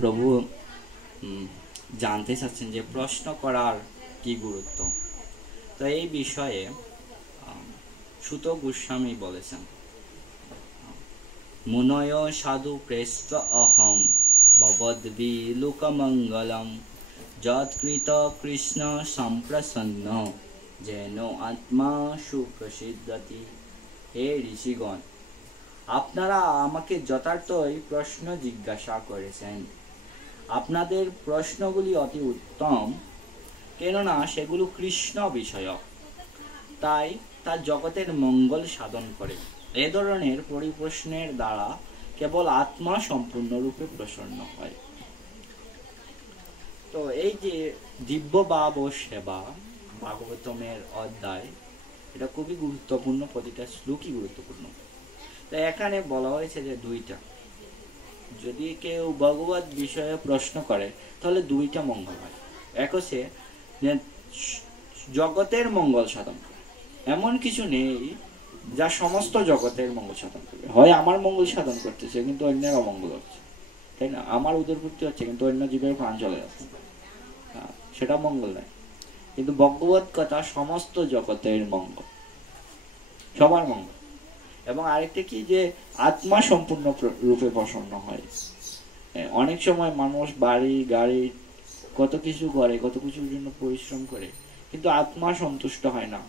প্রভু জানতে চাচ্ছেন যে প্রশ্ন করার কি গুরুত্ব। তো এই বিষয়ে সুত গোস্বামী বলেছেন, মুনয় সাধু প্রেষ্ট অহম ভবদ্বিলোকমঙ্গলম যৎকৃত কৃষ্ণ সম্প্রসন্ন যেন আত্মা সুপ্রসিদ্ধতি। হে ঋষিগণ, আপনারা আমাকে যথার্থই প্রশ্ন জিজ্ঞাসা করেছেন। আপনাদের প্রশ্নগুলি অতি উত্তম, কেননা সেগুলো কৃষ্ণ বিষয়ক, তাই তা জগতের মঙ্গল সাধন করে। এ ধরনের পরিপ্রশ্নের দ্বারা কেবল আত্মা সম্পূর্ণরূপে প্রসন্ন হয়। তো এই যে দিব্য ভাব ও সেবা ভাগবতমের অধ্যায়, এটা খুবই গুরুত্বপূর্ণ, প্রতিটা শ্লোকই গুরুত্বপূর্ণ। তো এখানে বলা হয়েছে যে দুইটা, যদি কেউ ভগবত বিষয়ে প্রশ্ন করে তাহলে দুইটা মঙ্গল হয়। এক হচ্ছে যে জগতের মঙ্গল সাধন করে, এমন কিছু নেই যা সমস্ত জগতের মঙ্গল সাধন করবে। হয় আমার মঙ্গল সাধন করতেছে কিন্তু অন্যের অমঙ্গল হচ্ছে, তাই না? আমার উদরপূর্তি হচ্ছে কিন্তু অন্য জীবের প্রাণ চলে যাচ্ছে, সেটা মঙ্গল নয়। কিন্তু ভগবত কথা সমস্ত জগতের মঙ্গল, সবার মঙ্গল। এবং আরেকটা কি, যে আত্মা সম্পূর্ণ রূপে প্রসন্ন হয়। অনেক সময় মানুষ বাড়ি গাড়ি কত কিছু করে, কত কিছুর জন্য পরিশ্রম করে, কিন্তু আত্মা সন্তুষ্ট হয় না।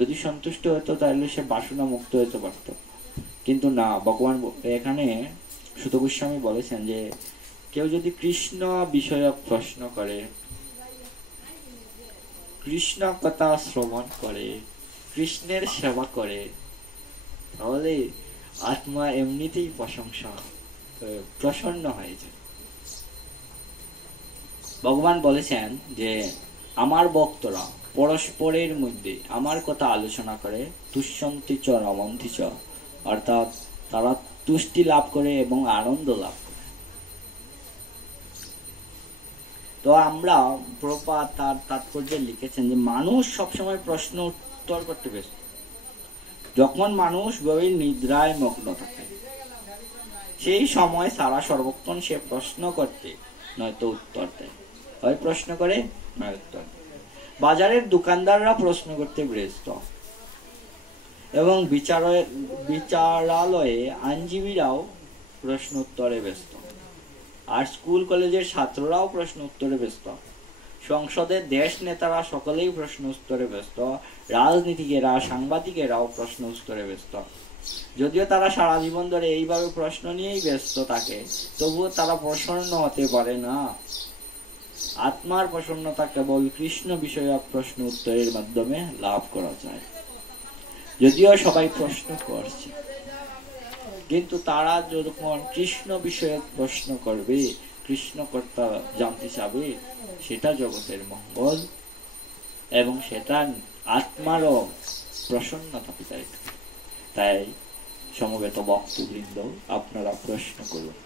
যদি সন্তুষ্ট হতো তাহলে সে বাসনা মুক্ত হতে পারত, কিন্তু না। ভগবান এখানে সুত গোস্বামী বলেছেন যে কেউ যদি কৃষ্ণ বিষয়ক প্রশ্ন করে, কৃষ্ণ কথা শ্রবণ করে, কৃষ্ণের সেবা করে, তাহলে আত্মা এমনিতেই প্রসন্ন হয়ে যায়। ভগবান বলেছেন যে আমার ভক্তরা পরস্পরের মধ্যে আমার কথা আলোচনা করে তুষ্যন্তি চ রমন্তি চ, অর্থাৎ তারা তুষ্টি লাভ করে এবং আনন্দ লাভ করে। তো আমরা প্রভুপাদ তার তাৎপর্যে লিখেছেন যে মানুষ সবসময় প্রশ্ন উত্তর করতে ব্যস্ত। যখন মানুষ গভীর নিদ্রায় মগ্ন থাকে, সেই সময় সারা সর্বক্ষণ সে প্রশ্ন করতে নয়তো উত্তর দেয়, হয় প্রশ্ন করে নয় উত্তর দেয়। বাজারের দোকানদাররা প্রশ্ন করতে ব্যস্ত এবং বিচারালয়ে আইনজীবীরাও প্রশ্ন উত্তরে ব্যস্ত, আর স্কুল কলেজের ছাত্ররাও প্রশ্ন উত্তরে ব্যস্ত, সংসদের দেশ নেতারা সকলেই প্রশ্ন উত্তরে ব্যস্ত, রাজনীতিকেরা সাংবাদিকেরাও প্রশ্ন উত্তরে ব্যস্ত। যদিও তারা সারা জীবন ধরে এইভাবে প্রশ্ন নিয়েই ব্যস্ত থাকে, তবুও তারা প্রসন্ন হতে পারে না। আত্মার প্রসন্নতা কেবল কৃষ্ণ বিষয়ক প্রশ্ন উত্তরের মাধ্যমে লাভ করা যায়। যদিও সবাই প্রশ্ন করছে, কিন্তু তারা যখন কৃষ্ণ বিষয়ক প্রশ্ন করবে, কৃষ্ণ কর্তা জানতে চাবে, সেটা জগতের মঙ্গল এবং সেটা আত্মারও প্রসন্নতা বিদায়। তাই সমবেত ভক্তবৃন্দ, আপনারা প্রশ্ন করুন।